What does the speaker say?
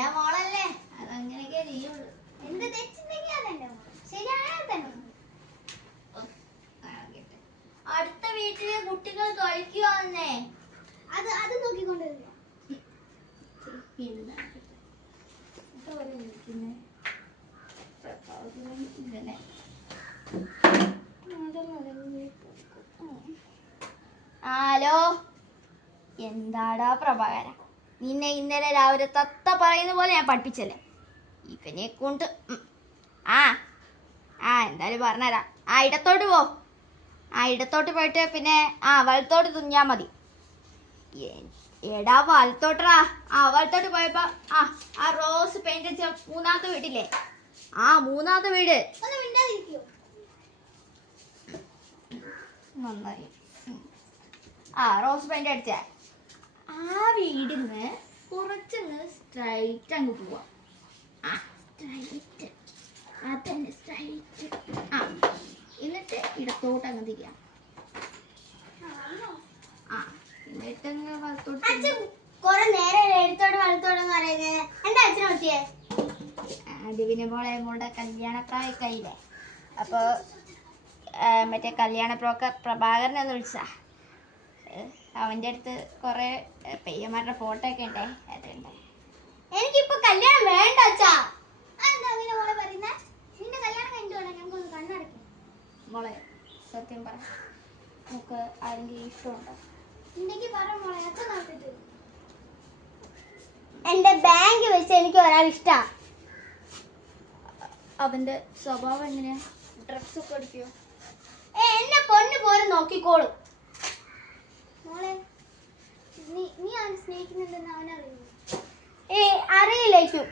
എന്റെ മോളല്ലേ, അതങ്ങനെയൊക്കെ ചെയ്യുള്ളൂ. എന്ത് തെറ്റുണ്ടെങ്കിൽ അതെന്റെ മോൾ, ശരിയായാൽ തന്നെ. അടുത്ത വീട്ടിലെ കുട്ടികൾ കളിക്കുവാന്നേ, അത് നോക്കിക്കൊണ്ടിരുന്നു. ഹലോ, എന്താടാ പ്രഭാകര, നിന്നെ ഇന്നലെ രാവിലെ തത്ത പറയുന്ന പോലെ ഞാൻ പഠിപ്പിച്ചല്ലേ ഇവനെ കൊണ്ട്. എന്തായാലും പറഞ്ഞുതരാം. ഇടത്തോട്ട് പോ. ഇടത്തോട്ട് പോയിട്ട് പിന്നെ വലത്തോട്ട് തുഞ്ഞാ മതി. എടാ വലത്തോട്ടറാ. വലത്തോട്ട് പോയപ്പോ റോസ് പെയിന്റ് അടിച്ച മൂന്നാമത്തെ വീട്ടില്ലേ, മൂന്നാമത്തെ വീട്. നന്നായി. റോസ് പെയിന്റ് അടിച്ച വീടിന്ന് കുറച്ചങ്ങ് സ്ട്രൈറ്റ് അങ്ങ് പോവാം. സ്ട്രൈറ്റ്, അതന്നെ സ്ട്രൈറ്റ്. എന്നിട്ട് ഇടത്തോട്ട് അങ്ങ് തിരിയാം. എന്നിട്ടങ്ങ് വലത്തോട്ട്. കൊറേ നേരം എടുത്തോട്ട് വലത്തോട്ടെന്ന് പറയുന്നത് എന്താ അച്ഛനെ പറ്റിയേ? ദിവ്യനെ മോളെ മോളുടെ കല്യാണപ്രായമൊക്കെയില്ലേ, അപ്പോൾ മറ്റേ കല്യാണ ബ്രോക്കർ പ്രഭാകരനെ ഒന്ന് വിളിച്ചാ. അവൻ്റെ അടുത്ത് കുറേ പെയ്യന്മാരുടെ ഫോട്ടോ ഒക്കെ ഉണ്ടേ, അതുണ്ട്. എനിക്കിപ്പോ കല്യാണം വേണ്ട അച്ഛാ. മോളെ പറയുന്നേ, നിന്റെ കല്യാണം കഴിഞ്ഞോളെ ഞങ്ങൾക്കൊന്ന് കണ്ണടക്കും. മോളെ സത്യം പറ, നമുക്ക് ആരെങ്കിലും ഇഷ്ടമുണ്ടോ? ഉണ്ടെങ്കിൽ പറ മോളെ, അച്ഛൻ നോക്കിട്ട്. എന്റെ ബാങ്ക് വെച്ച് എനിക്ക് ഒരാൾ ഇഷ്ടാ. അവന്റെ സ്വഭാവം എങ്ങനെയാ? ഡ്രഗ്സ് ഒക്കെ അടിക്കോ? എന്നെ പൊന്നു പോലെ നോക്കിക്കോളും. മോളെ, നീ അവനെ സ്നേഹിക്കുന്നുണ്ടെന്ന് അവനറിയുന്നു. അറിയില്ലേക്കും.